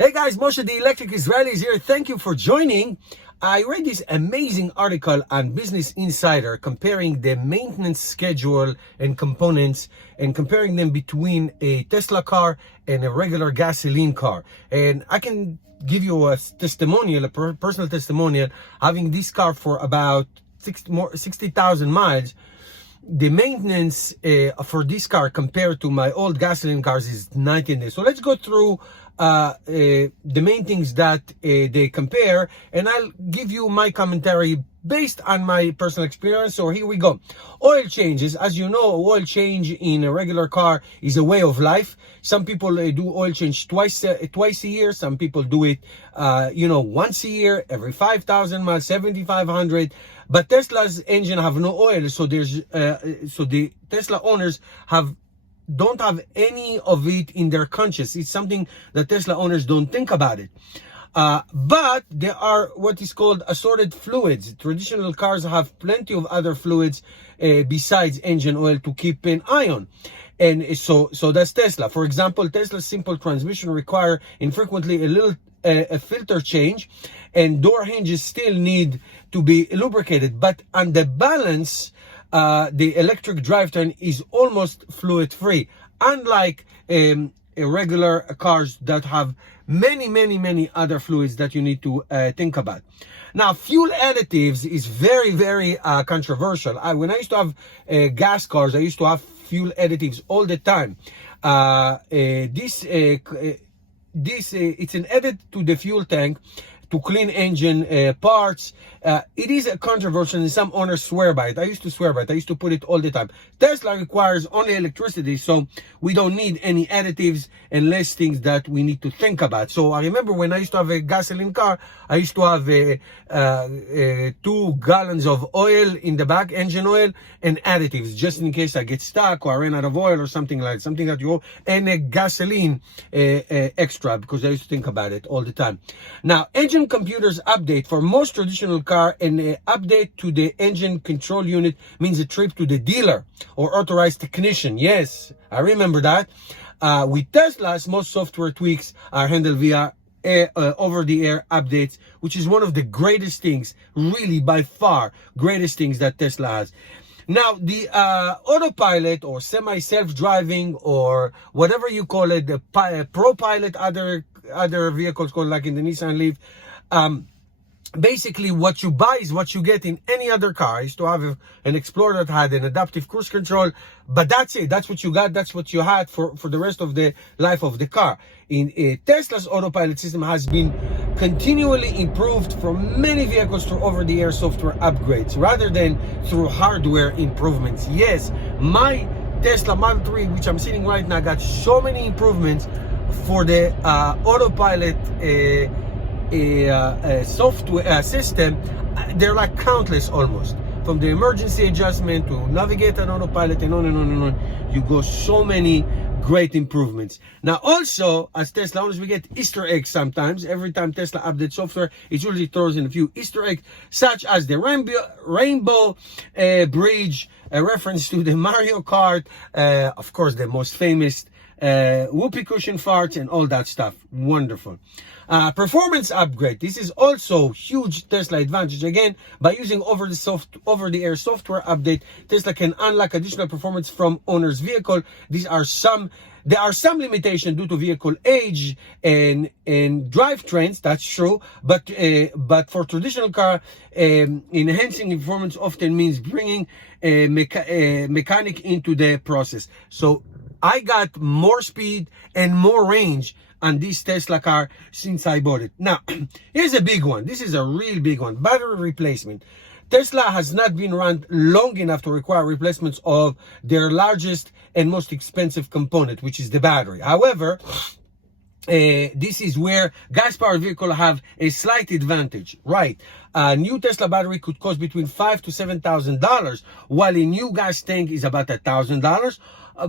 Hey guys, Moshe the Electric Israeli is here. Thank you for joining. I read this amazing article on Business Insider comparing the maintenance schedule and components and comparing them between a Tesla car and a regular gasoline car. And I can give you a testimonial, a personal testimonial, having this car for about 60,000 miles. The maintenance for this car compared to my old gasoline cars is night and day. So let's go through the main things that they compare, and I'll give you my commentary based on my personal experience. So here we go. Oil changes. As you know, oil change in a regular car is a way of life. Some people do oil change twice a year. Some people do it, once a year, every 5,000 miles, 7,500. But Tesla's engine have no oil, so the Tesla owners don't have any of it in their conscience. It's something that Tesla owners don't think about it. But there are what is called assorted fluids. Traditional cars have plenty of other fluids besides engine oil to keep an eye on. And so does Tesla. For example, Tesla's simple transmission require infrequently a filter change, and door hinges still need to be lubricated. But on the balance, the electric drivetrain is almost fluid free, unlike regular cars that have many other fluids that you need to think about. Now, fuel additives is very controversial. When I used to have gas cars, I used to have fuel additives all the time. It's an added to the fuel tank to clean engine parts. It is a controversial, and some owners swear by it. I used to swear by it. I used to put it all the time. Tesla requires only electricity, so we don't need any additives and less things that we need to think about. So I remember when I used to have a gasoline car, I used to have 2 gallons of oil in the back, engine oil, and additives, just in case I get stuck or I ran out of oil or something that you, and a gasoline extra, because I used to think about it all the time. Now, engine computers update for most traditional car, and update to the engine control unit means a trip to the dealer or authorized technician. Yes, I remember that. With Teslas, most software tweaks are handled via over-the-air updates, which is one of the greatest things, really by far greatest things that Tesla has. Now, the Autopilot or semi-self-driving or whatever you call it, the ProPilot, other vehicles called, like in the Nissan Leaf, basically what you buy is what you get in any other car. I used to have an Explorer that had an adaptive cruise control, but that's it. That's what you got. That's what you had for the rest of the life of the car. Tesla's Autopilot system has been continually improved for many vehicles through over-the-air software upgrades rather than through hardware improvements. Yes, my Tesla Model 3, which I'm sitting right now, got so many improvements for the Autopilot software system. They're like countless almost. From the emergency adjustment to navigate on Autopilot and on and on and on. You go so many great improvements. Now also, as Tesla owners, we get Easter eggs sometimes. Every time Tesla updates software, it usually throws in a few Easter eggs, such as the rainbow bridge, a reference to the Mario Kart, of course the most famous whoopee cushion farts and all that stuff. Wonderful. Performance upgrade. This is also huge Tesla advantage. Again, by using over-the-air software update, Tesla can unlock additional performance from owner's vehicle. There are some limitations due to vehicle age and drivetrains. That's true, but for traditional car, enhancing performance often means bringing a mechanic into the process. So I got more speed and more range on this Tesla car since I bought it. Now, here's a big one. This is a real big one. Battery replacement. Tesla has not been around long enough to require replacements of their largest and most expensive component, which is the battery. However, this is where gas-powered vehicles have a slight advantage, right? A new Tesla battery could cost between $5,000 to $7,000, while a new gas tank is about $1,000.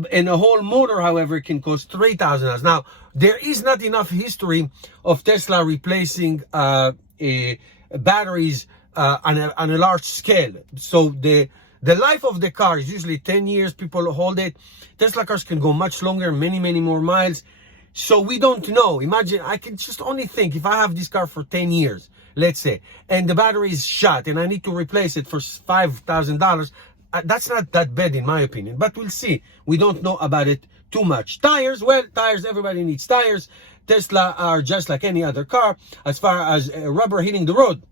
And a whole motor, however, can cost $3,000. Now, there is not enough history of Tesla replacing batteries on a large scale. So the life of the car is usually 10 years. People hold it. Tesla cars can go much longer, many more miles. So we don't know. Imagine, I can just only think, if I have this car for 10 years, let's say, and the battery is shot and I need to replace it for $5,000, that's not that bad in my opinion, but we'll see. We don't know about it too much. Tires, well, tires, everybody needs tires. Tesla are just like any other car as far as rubber hitting the road.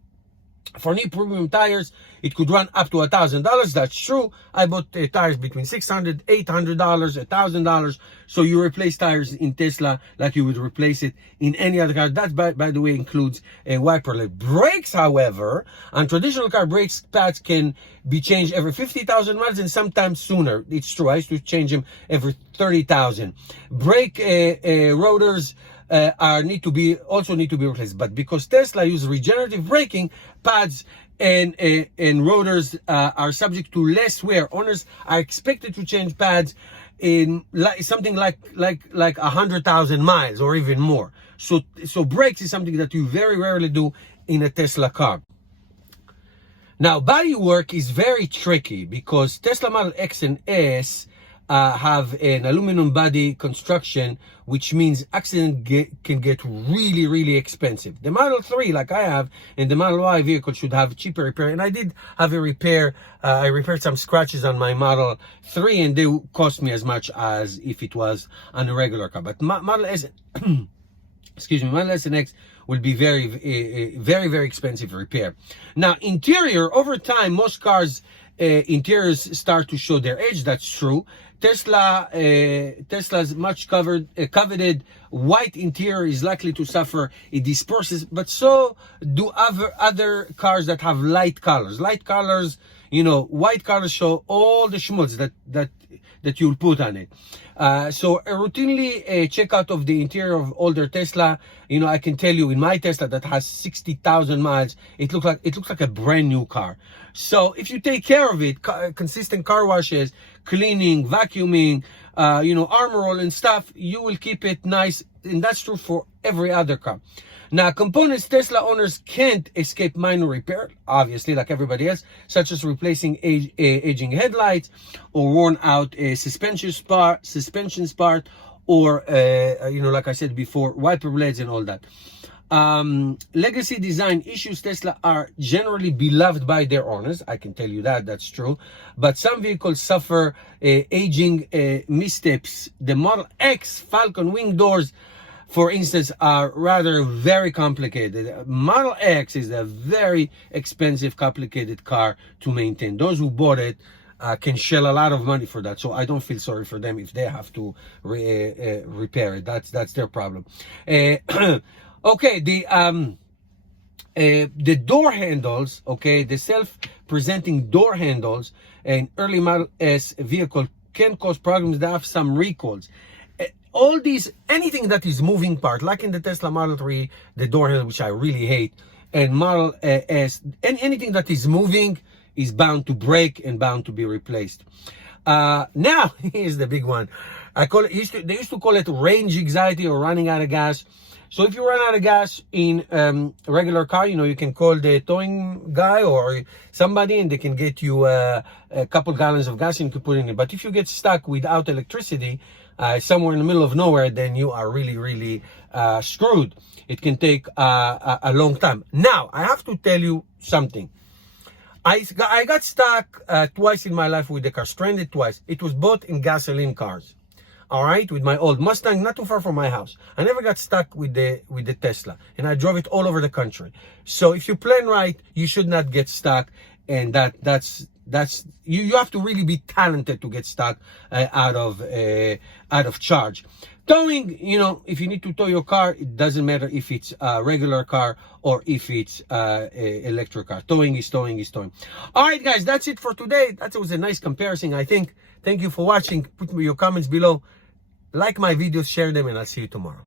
For new premium tires, it could run up to $1,000. That's true. I bought tires between $600, $800, $1,000. So you replace tires in Tesla like you would replace it in any other car. That, by the way, includes a wiper lid. Brakes, however, on traditional car, brakes pads can be changed every 50,000 miles and sometimes sooner. It's true. I used to change them every 30,000. Brake rotors need to be replaced, but because Tesla uses regenerative braking, pads and rotors are subject to less wear. Owners are expected to change pads in something like 100,000 miles or even more. So brakes is something that you very rarely do in a Tesla car. Now, bodywork is very tricky because Tesla Model X and S have an aluminum body construction, which means accident can get really, really expensive. The Model 3, like I have, and the Model Y vehicle should have cheaper repair. And I did have a repair. I repaired some scratches on my Model 3, and they cost me as much as if it was on a regular car. But Model S, Model S and X will be very, very expensive repair. Now, interior, over time, most cars interiors start to show their age. That's true. Tesla's much coveted white interior is likely to suffer a disperses, but so do other cars that have light colors. Light colors, white colors show all the schmutz that you'll put on it. So routinely a checkout of the interior of older Tesla, I can tell you in my Tesla that has 60,000 miles, it looks like a brand new car. So if you take care of it, consistent car washes, cleaning, vacuuming, armor roll and stuff, you will keep it nice. And that's true for every other car. Now, components Tesla owners can't escape minor repair, obviously, like everybody else, such as replacing aging headlights or worn out suspension part, or, like I said before, wiper blades and all that. Legacy design issues Tesla are generally beloved by their owners. I can tell you that's true. But some vehicles suffer aging missteps. The Model X Falcon wing doors, for instance, are rather very complicated. Model X is a very expensive, complicated car to maintain. Those who bought it can shell a lot of money for that. So I don't feel sorry for them if they have to repair it. That's their problem. Okay, the door handles, okay, the self-presenting door handles in early Model S vehicle can cause problems. They have some recalls. All these, anything that is moving part, like in the Tesla Model 3, the door handle, which I really hate, and Model S, and anything that is moving is bound to break and bound to be replaced. Now, here's the big one. They used to call it range anxiety or running out of gas. So if you run out of gas in a regular car, you can call the towing guy or somebody and they can get you a couple gallons of gas and you can put in it. But if you get stuck without electricity somewhere in the middle of nowhere, then you are really, really screwed. It can take a long time. Now, I have to tell you something. I got stuck twice in my life with the car, stranded twice. It was both in gasoline cars. All right, with my old Mustang, not too far from my house. I never got stuck with the Tesla, and I drove it all over the country. So if you plan right, you should not get stuck, and that's you have to really be talented to get stuck out of charge. Towing, if you need to tow your car, it doesn't matter if it's a regular car or if it's a electric car. Towing is towing is towing. All right, guys, that's it for today. That was a nice comparison, I think. Thank you for watching. Put your comments below. Like my videos, share them, and I'll see you tomorrow.